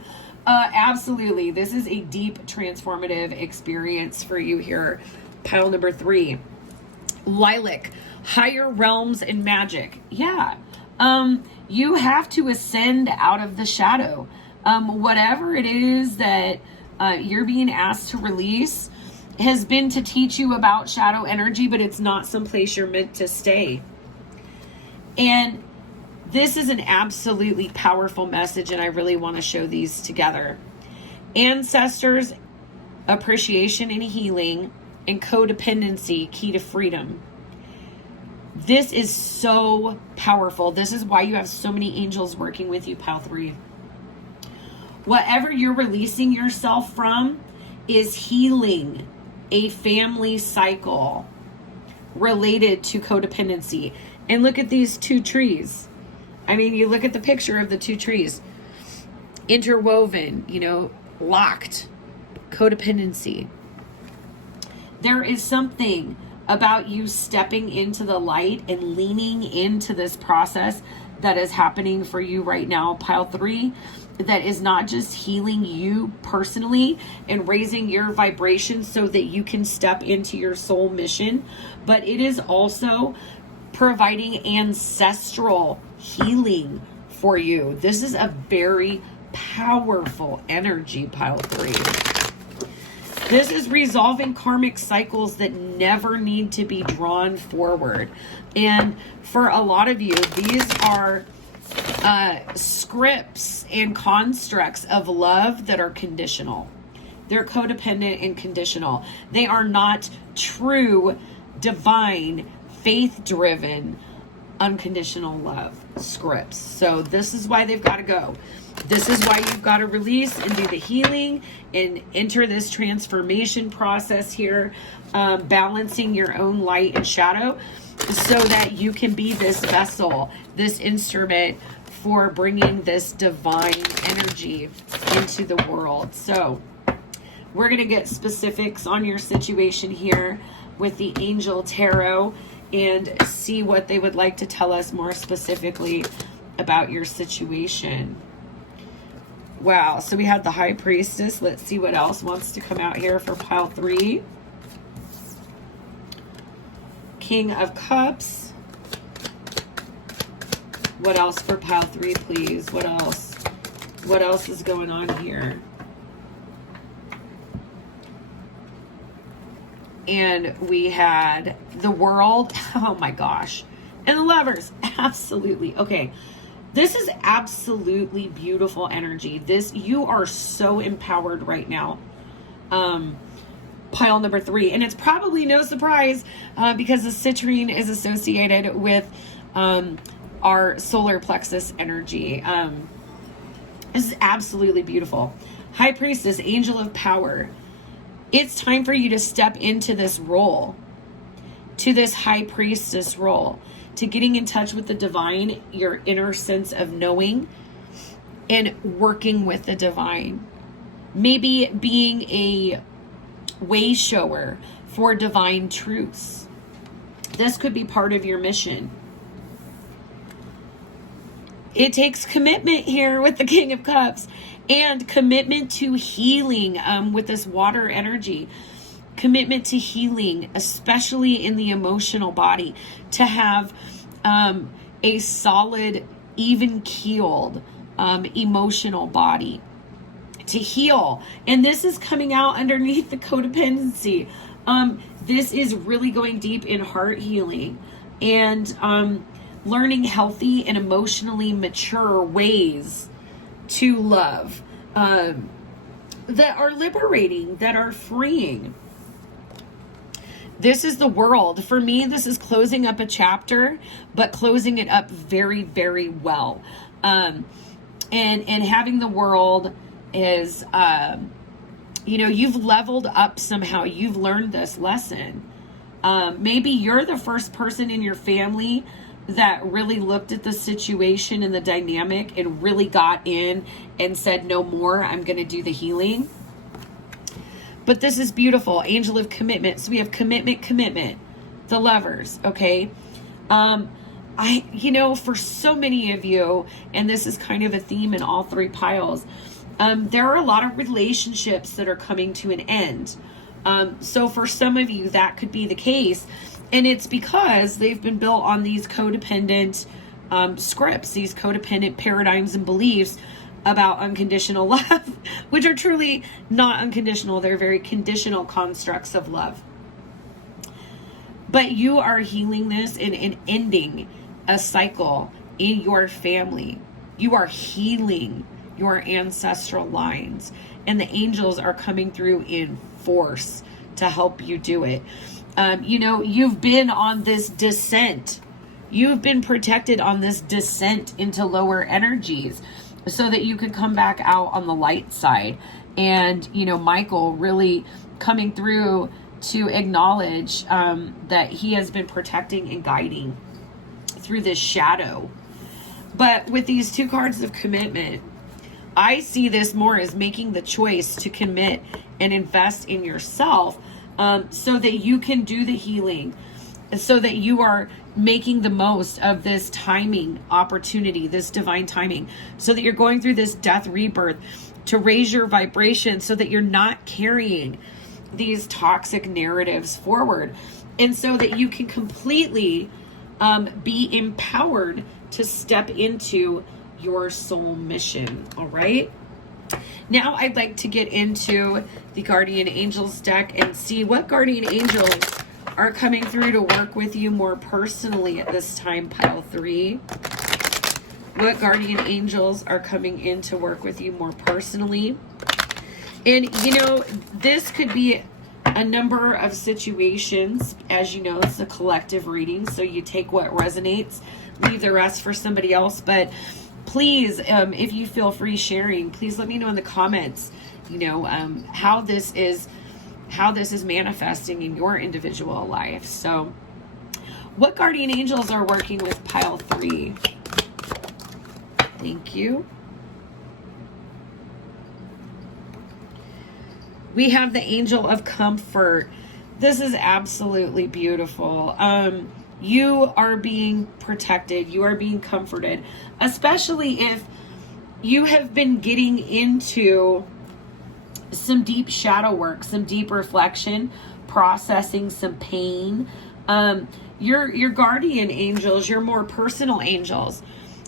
Absolutely. This is a deep transformative experience for you here. Pile number 3. Lilac, higher realms and magic. Yeah. You have to ascend out of the shadow. Whatever it is that you're being asked to release has been to teach you about shadow energy, but it's not someplace you're meant to stay. And this is an absolutely powerful message, and I really want to show these together. Ancestors, appreciation and healing, and codependency, key to freedom. This is so powerful. This is why you have so many angels working with you, pile 3. Whatever you're releasing yourself from is healing a family cycle related to codependency. And look at these 2 trees. I mean, you look at the picture of the 2 trees. interwoven, you know, locked, codependency. There is something about you stepping into the light and leaning into this process that is happening for you right now, pile 3, that is not just healing you personally and raising your vibration so that you can step into your soul mission, but it is also providing ancestral healing for you. This is a very powerful energy, pile 3. This is resolving karmic cycles that never need to be drawn forward. And for a lot of you, these are scripts and constructs of love that are conditional. They're codependent and conditional. They are not true, divine, faith-driven, unconditional love scripts. So this is why they've got to go. This is why you've got to release and do the healing and enter this transformation process here, balancing your own light and shadow so that you can be this vessel, this instrument for bringing this divine energy into the world. So we're going to get specifics on your situation here with the Angel Tarot and see what they would like to tell us more specifically about your situation. Wow, so we had the High Priestess. Let's see what else wants to come out here for pile 3. King of Cups. What else for pile 3, please? What else? What else is going on here? And we had the World. Oh my gosh. And the Lovers. Absolutely. Okay. This is absolutely beautiful energy. This, you are so empowered right now. Pile number 3. And it's probably no surprise because the citrine is associated with our solar plexus energy. This is absolutely beautiful. High Priestess, Angel of Power. It's time for you to step into this role, to this High Priestess role, to getting in touch with the divine, your inner sense of knowing and working with the divine. Maybe being a way shower for divine truths. This could be part of your mission. It takes commitment here with the King of Cups and commitment to healing with this water energy. Commitment to healing, especially in the emotional body, to have a solid, even-keeled emotional body to heal. And this is coming out underneath the codependency. This is really going deep in heart healing and learning healthy and emotionally mature ways to love that are liberating, that are freeing. This is the World. For me, this is closing up a chapter, but closing it up very, very well. And having the World is, you know, you've leveled up somehow. You've learned this lesson. Maybe you're the first person in your family that really looked at the situation and the dynamic and really got in and said, no more, I'm going to do the healing. But this is beautiful. Angel of Commitment. So we have commitment, the Lovers. Okay. You know, for so many of you, and this is kind of a theme in all 3 piles, there are a lot of relationships that are coming to an end. So for some of you, that could be the case. And it's because they've been built on these codependent scripts, these codependent paradigms and beliefs about unconditional love, which are truly not unconditional. They're very conditional constructs of love. But you are healing this and ending a cycle in your family. You are healing your ancestral lines, and the angels are coming through in force to help you do it. You know, you've been on this descent. You've been protected on this descent into lower energies so that you could come back out on the light side. And, you know, Michael really coming through to acknowledge that he has been protecting and guiding through this shadow. But with these 2 cards of commitment, I see this more as making the choice to commit and invest in yourself, so that you can do the healing, so that you are making the most of this timing opportunity, this divine timing, so that you're going through this death rebirth to raise your vibration, so that you're not carrying these toxic narratives forward, and so that you can completely be empowered to step into your soul mission. All right. Now I'd like to get into the Guardian Angels deck and see what Guardian Angels are coming through to work with you more personally at this time, pile 3. What Guardian Angels are coming in to work with you more personally. And, you know, this could be a number of situations. As you know, it's a collective reading, so you take what resonates, leave the rest for somebody else. But please, if you feel free sharing, please let me know in the comments, you know, how this is manifesting in your individual life. So what Guardian Angels are working with pile 3? Thank you. We have the Angel of Comfort. This is absolutely beautiful. You are being protected. You are being comforted, especially if you have been getting into some deep shadow work, some deep reflection, processing some pain. Your guardian angels, your more personal angels,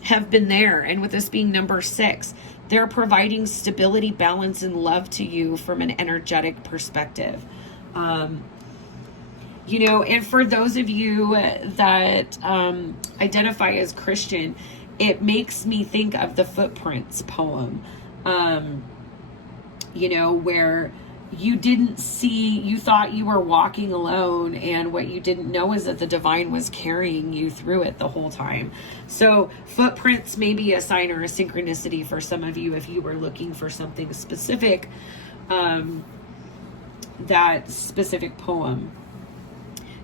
have been there. And with this being number 6, they're providing stability, balance, and love to you from an energetic perspective. You know, and for those of you that identify as Christian, it makes me think of the Footprints poem, you know, where you didn't see, you thought you were walking alone, and what you didn't know is that the divine was carrying you through it the whole time. So footprints may be a sign or a synchronicity for some of you if you were looking for something specific, that specific poem.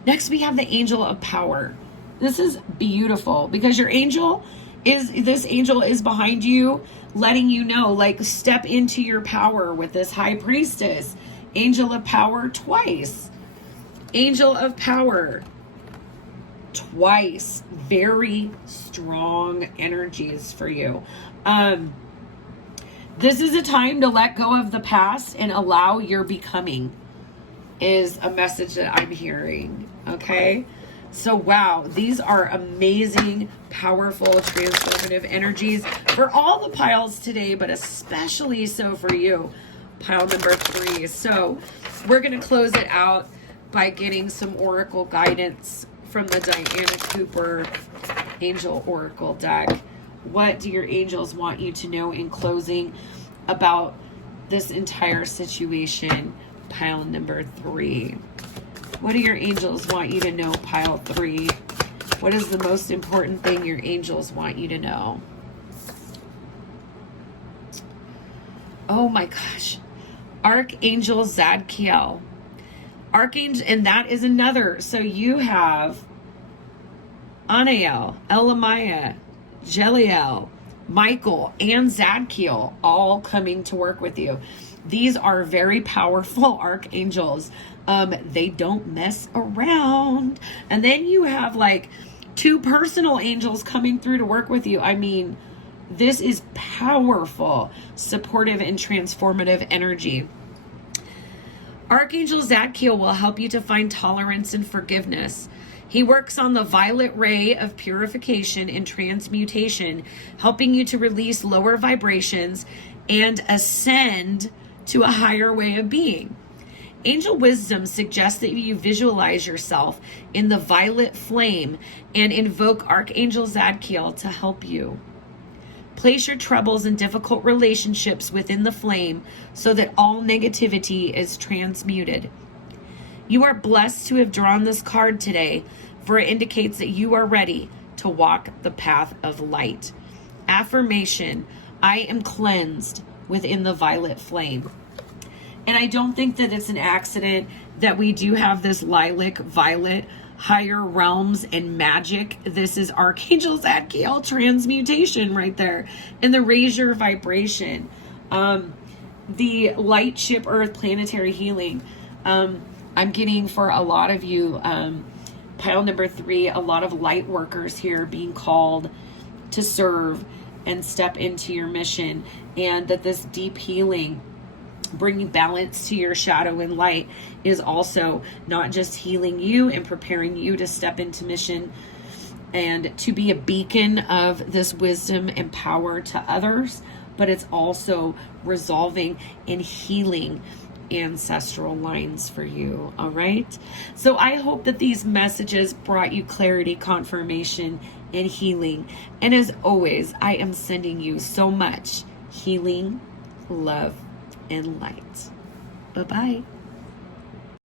Next, we have the Angel of Power. This is beautiful because this angel is behind you, letting you know, like, step into your power with this High Priestess. Angel of Power twice. Angel of Power twice. Very strong energies for you. This is a time to let go of the past and allow your becoming, is a message that I'm hearing. Okay. So, wow, these are amazing, powerful, transformative energies for all the piles today, but especially so for you, pile number 3. So we're going to close it out by getting some oracle guidance from the Diana Cooper Angel Oracle deck. What do your angels want you to know in closing about this entire situation, pile number 3? What do your angels want you to know, pile 3? What is the most important thing your angels want you to know? Oh my gosh. Archangel Zadkiel. Archangel, and that is another. So you have Anael, Elamaya, Jeliel, Michael, and Zadkiel all coming to work with you. These are very powerful archangels. They don't mess around. And then you have like 2 personal angels coming through to work with you. I mean, this is powerful, supportive, and transformative energy. Archangel Zadkiel will help you to find tolerance and forgiveness. He works on the violet ray of purification and transmutation, helping you to release lower vibrations and ascend to a higher way of being. Angel wisdom suggests that you visualize yourself in the violet flame and invoke Archangel Zadkiel to help you. Place your troubles and difficult relationships within the flame so that all negativity is transmuted. You are blessed to have drawn this card today, for it indicates that you are ready to walk the path of light. Affirmation: I am cleansed within the violet flame. And I don't think that it's an accident that we do have this lilac violet higher realms and magic. This is Archangel Zadkiel transmutation right there. And the raise your vibration. The light ship earth planetary healing. I'm getting for a lot of you, pile number 3, a lot of light workers here being called to serve and step into your mission, and that this deep healing, bringing balance to your shadow and light, is also not just healing you and preparing you to step into mission and to be a beacon of this wisdom and power to others, but it's also resolving and healing ancestral lines for you. All right. So I hope that these messages brought you clarity, confirmation, and healing. And as always, I am sending you so much healing, love, and light. Bye-bye.